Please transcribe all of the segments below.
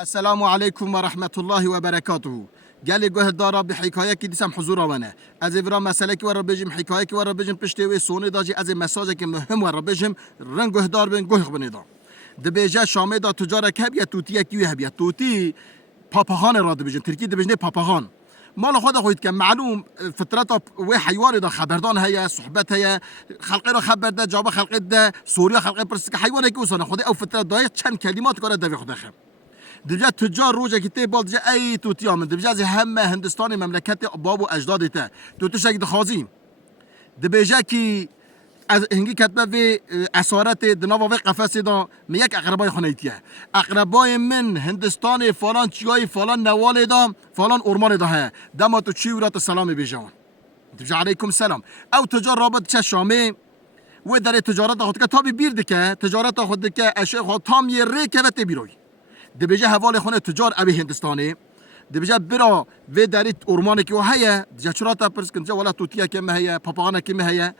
السلام عليكم ورحمة الله وبركاته. قال جه دارا بحكاية كي دسم حضور وانا از ورا مسئله کی ورا بجم حکایه کی ورا بجم پشت و سونی داجی از مساج که مهم ورا بجم رنگ گه دار بن گه بنیدا دبیجا شامه دا تجار کب یا توتی کی هب یا توتی پاپاهان را دبیجن ترکی دبیجنه پاپاهان مال خدا خوید که معلوم فطرت و حیوان دا خبردان هيا صحبت هيا خلقی را خبر ده جواب خلقی ده سوریا خلقی پرس که حیوان کی وسانه خدا او فطرت دای چند کلمات کار دوی خدا خم دبجا تجار روجا که تی بال دبجا ای توتیا من دبجا از همه هندستان مملکت باب و اجداد ته توتش اگه خازیم دبجا کی از هنگی کتبه و اسارت دنوا و قفس دا میک اقربای خانیتیه اقربای من هندستان فلان چیای فلان نوال دا فلان اورمان دا ها دما تو چی ورات سلام بیجان دبجا علیکم سلام او تجار رابط چه شامه و در تجارت خود که تابی بیرد که تجارت خود که اشیاء خود تام یه ری که بته بیروی دبیجا حوال خونه تجار ابی هندستانی دبیجا برا و دارید اورمان کی و هيا دجا چرا پرس کنجا ولا توتیا کی هيا پاپاغانا کی هيا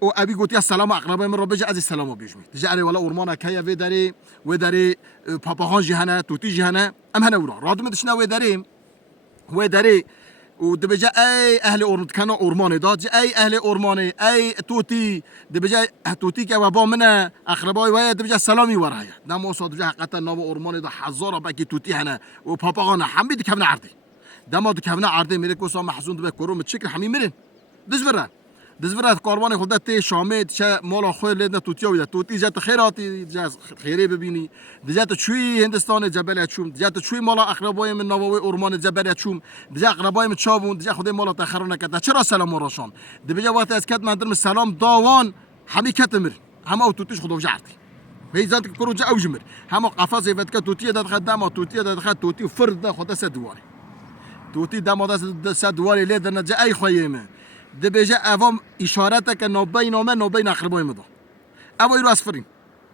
او ابي قلت السلام اقربای من رو بجا از السلام بیجمی دجا علی ولا اورمان کی و داری پاپاغان جهنه توتی جهنه ام هنا ورا رادم دشنا و داری و دبجا ای اهل اورمان كانوا اورمان داد ای اهل اورمان ای توتی دبجا توتی که و با من اقربای و دبجا سلامی ورای نمو صاد دبجا حقیقتا نو اورمان دا هزار باکی توتی هنه و پاپاغان حمید کمن عردی دماد کمن عردی میره کوسا محزون به کروم چکر حمی میرن دزبرات قربان خودت تی شامه چه مالا خو لدن توتیا وید توتی جات خیراتی جاز خیره ببینی دجات چوی هندستان جبل چوم دجات چوی مالا اقربای من نووی اورمان جبل چوم دجا اقربای من چابون دجا خود مالا تاخرونه کدا چرا سلام راشان دبجا وقت از کد من سلام داوان همی کتمر هم او توتیش خود وجعتی هیزات کرو جا اوجمر هم قفاز ود ک توتی داد خدام توتی داد خد توتی فرد خود سدواری توتی دماد سدواری لدن جا ای خویمه دبیجا اوام اشارت که نوبین نوبین اقربای مدا اوای رو اسفرین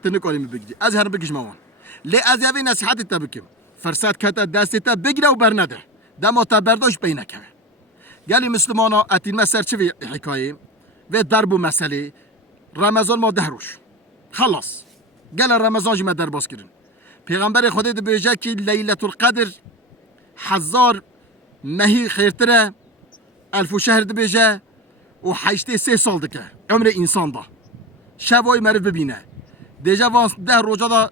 تنکاری میبگی از هر بگیش موان لی از یابی نصیحت تبکیم فرصت کتا دستی تا بگیره و برنده دما تا برداشت بینه که گلی مسلمانا اتین مسر چه حکایه و درب و مسئله رمضان ما 10 روز خلاص گل رمضان جمع در باز کردن پیغمبر خدا دبیجا که لیلت القدر هزار مهی خیرتره الف شهر دبیجا و 83 سال دکه عمر انسان دا شبای مرد ببینه دیجا وان 10 روزا دا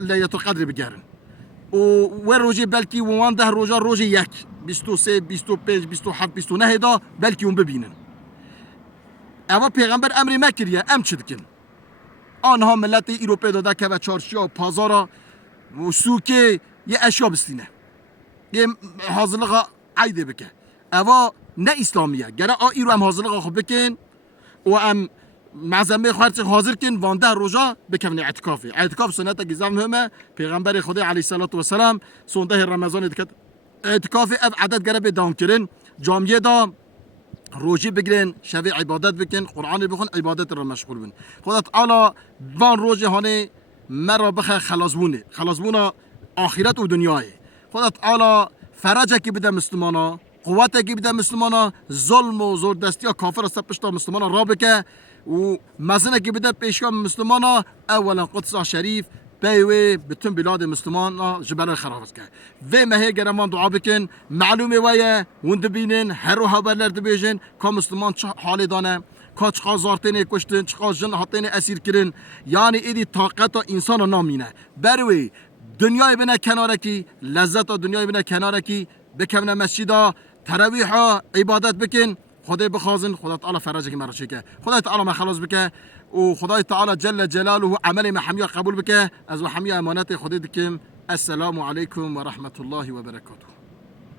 لیلت القدر بگیرن و روزی بلکی وان 10 روزا روزی یک 23 25 27 29 دا بلکی اون ببینن اما پیغمبر امری مکریه ام چه دکن آنها ملت ایروپی داده که به چارشیا و پازارا و سوکه یه اشیا بستینه یه حاضرلقا عیده بکه اما نه اسلامیه گره ایرو هم حاضرلقا خوب بکن و ام معظمه خواهد حاضر کن وانده روژا بکن اعتکاف سنت گزم مهمه پیغمبر خدا علیه الصلاة و السلام سنده رمضان دکت اعتکاف عدد گره به دام کرن جامعه دا روزی بگیرن شب عبادت بکن قرآن بخون عبادت را مشغول بن خدا تعالی وان روز هانه مرا بخه خلاصبونه آخرت و دنیای خدا تعالی فرجه که بده مسلمانا قوت که بده مسلمانا ظلم و زور دستی و کافر است پشت مسلمانا را بکه و مزنه که بده پیشگاه مسلمانا اولا قدس شریف بیوی بتون بلاد مسلمان جبل خراب که و مهی گرمان دعا بکن معلومه وایه وند بینن هر و خبرلر دبیجن که مسلمان چه حالی دانه که چقا زارتین کشتن چقا جن حاطین اسیر کرن یعنی ایدی طاقت انسان نامینه بروی دنیای بنا کناره کی لذت دنیای بنا کناره کی بکمن مسجدا تراویح عبادت بکن خدای بخوازن خدا تعالی فرجك مرشه که خدای تعالی ما خلاص بکه و خدای تعالی جل جلاله عمل محمیه قبول بکه از محمیه امانت خدای دکم السلام علیکم و رحمت الله و برکاته